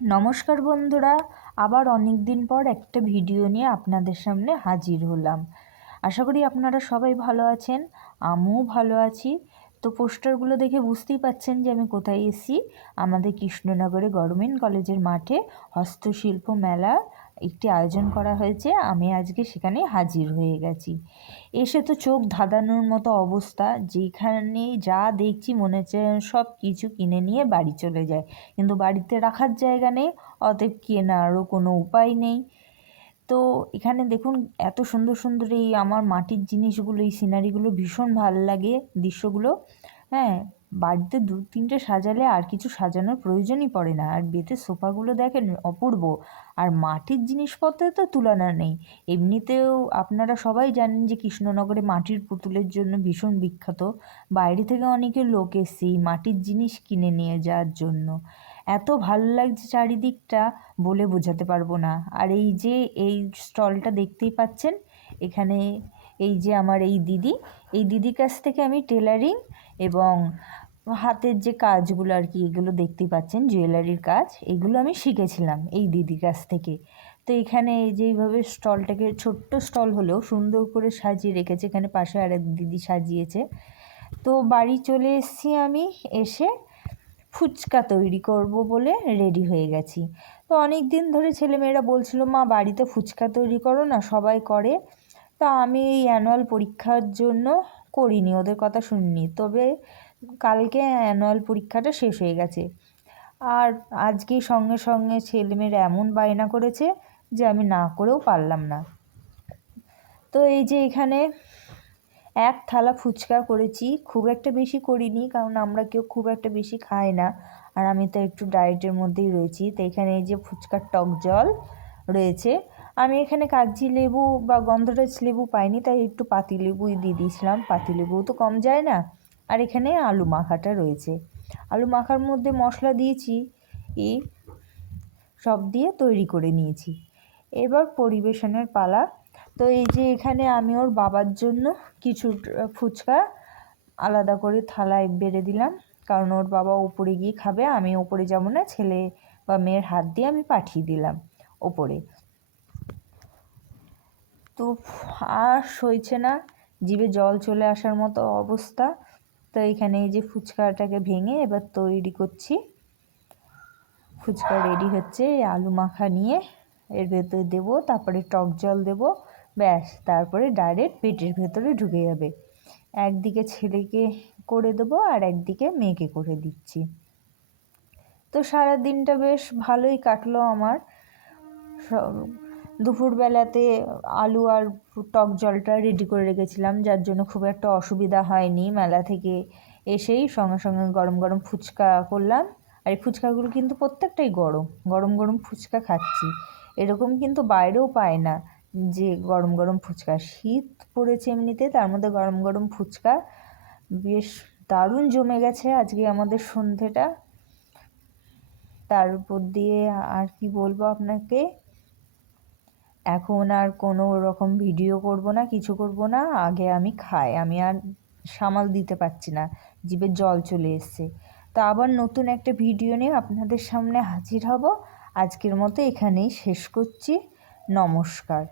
নমস্কার বন্ধুরা, আবার অনেক দিন পর একটা ভিডিও নিয়ে আপনাদের সামনে হাজির হলাম। আশা করি আপনারা সবাই ভালো আছেন, আমিও ভালো আছি। তো পোস্টারগুলো দেখে বুঝতেই পাচ্ছেন যে আমি কোথায় এসেছি। আমাদের কৃষ্ণনগরে গভর্নমেন্ট কলেজের মাঠে হস্তশিল্প মেলা একটি আয়োজন করা হয়েছে। আমি আজকে সেখানে হাজির হয়ে গেছি। এসে তো চোখ ধাঁধানোর মতো অবস্থা, যেখানে যা দেখছি মনে হচ্ছে সব কিছু কিনে নিয়ে বাড়ি চলে যায়, কিন্তু বাড়িতে রাখার জায়গা নেই, অতএব কেনারও কোনো উপায় নেই। তো এখানে দেখুন এত সুন্দর সুন্দর এই আমার মাটির জিনিসগুলো, এই সিনারিগুলো ভীষণ ভালো লাগে, দৃশ্যগুলো। হ্যাঁ, বাড়িতে দু তিনটে সাজালে আর কিছু সাজানোর প্রয়োজনই পড়ে না। আর বেতের সোফাগুলো দেখেন অপূর্ব। আর মাটির জিনিসপত্রের তো তুলনা নেই। এমনিতেও আপনারা সবাই জানেন যে কৃষ্ণনগরে মাটির পুতুলের জন্য ভীষণ বিখ্যাত। বাইরে থেকে অনেকে লোক এসছে এই মাটির জিনিস কিনে নিয়ে যাওয়ার জন্য। এত ভালো লাগছে চারিদিকটা, বলে বোঝাতে পারবো না। আর এই যে এই স্টলটা দেখতেই পাচ্ছেন, এখানে এই যে আমার এই দিদির কাছ থেকে আমি টেলারিং এবং হাতের যে কাজগুলো আর কি, এগুলো দেখতেই পাচ্ছেন জুয়েলারির কাজ, এগুলো আমি শিখেছিলাম এই দিদির কাছ থেকে। তো এখানে এই যে এইভাবে স্টলটাকে, ছোট্ট স্টল হলেও সুন্দর করে সাজিয়ে রেখেছে। এখানে পাশে আরেক দিদি সাজিয়েছে। তো বাড়ি চলে এসেছি আমি। এসে ফুচকা তৈরি করব বলে রেডি হয়ে গেছি। তো অনেক দিন ধরে ছেলেমেয়েরা বলছিল, মা বাড়িতে ফুচকা তৈরি করো না, সবাই করে। তা আমি এই অ্যানুয়াল পরীক্ষার জন্য করিনি, ওদের কথা শুনিনি। তবে কালকে অ্যানুয়াল পরীক্ষাটা শেষ হয়ে গেছে, আর আজকেই সঙ্গে সঙ্গে ছেলেমেয়েরা এমন বায়না করেছে যে আমি না করেও পারলাম না। তো এই যে এখানে এক থালা ফুচকা করেছি, খুব একটা বেশি করিনি, কারণ আমরা কেউ খুব একটা বেশি খাই না, আর আমি তো একটু ডায়েটের মধ্যেই রয়েছি। তো এখানে এই যে ফুচকার টক জল রয়েছে। আমি এখানে কাগজি লেবু বা গন্ধরাজ লেবু পাইনি, তাই একটু পাতিলেবুই দিয়ে দিয়েছিলাম, পাতিলেবুও তো কম যায় না। আর এখানে আলু মাখাটা রয়েছে। আলু মাখার মধ্যে মশলা দিয়েছি, এই সব দিয়ে তৈরি করে নিয়েছি। এবার পরিবেশনের পালা। তো এই যে এখানে আমি ওর বাবার জন্য কিছু ফুচকা আলাদা করে থালায় বেড়ে দিলাম, কারণ ওর বাবা ওপরে গিয়ে খাবে, আমি ওপরে যাব না, ছেলে বা মেয়ের হাত দিয়ে আমি পাঠিয়ে দিলাম ওপরে। তো আর সইছে না, জিভে জল চলে আসার মতো অবস্থা। তো এখানে এই যে ফুচকাটাকে ভেঙে এবার তৈরি করছি। ফুচকা রেডি হচ্ছে। আলু মাখা নিয়ে এর ভেতরে দেবো, তারপরে টক জল দেবো, ব্যাস, তারপরে ডাইরেক্ট পেটের ভেতরে ঢুকে যাবে। একদিকে ছেলেকে করে দেবো আর একদিকে মেয়েকে করে দিচ্ছি। তো সারা দিনটা বেশ ভালোই কাটলো আমার। দুপুরবেলাতে আলু আর টক জলটা রেডি করে রেখেছিলাম, যার জন্য খুব একটা অসুবিধা হয়নি। মেলা থেকে এসেই সঙ্গে সঙ্গে গরম গরম ফুচকা করলাম। আর এই ফুচকাগুলো কিন্তু প্রত্যেকটাই গরম গরম গরম ফুচকা খাচ্ছি। এরকম কিন্তু বাইরেও পায় না যে গরম গরম ফুচকা। শীত পড়েছে এমনিতে, তার মধ্যে গরম গরম ফুচকা বেশ দারুণ জমে গেছে আজকে আমাদের সন্ধেটা। তার উপর দিয়ে আর কি বলবো আপনাকে, এখন আর কোনো রকম ভিডিও করব না, কিছু করব না, আগে আমি খাই। আমি আর সামাল দিতে পারছি না, জিভে জল চলে এসছে। তো আবার নতুন একটা ভিডিও নিয়ে আপনাদের সামনে হাজির হব। আজকের মতো এখানেই শেষ করছি। নমস্কার।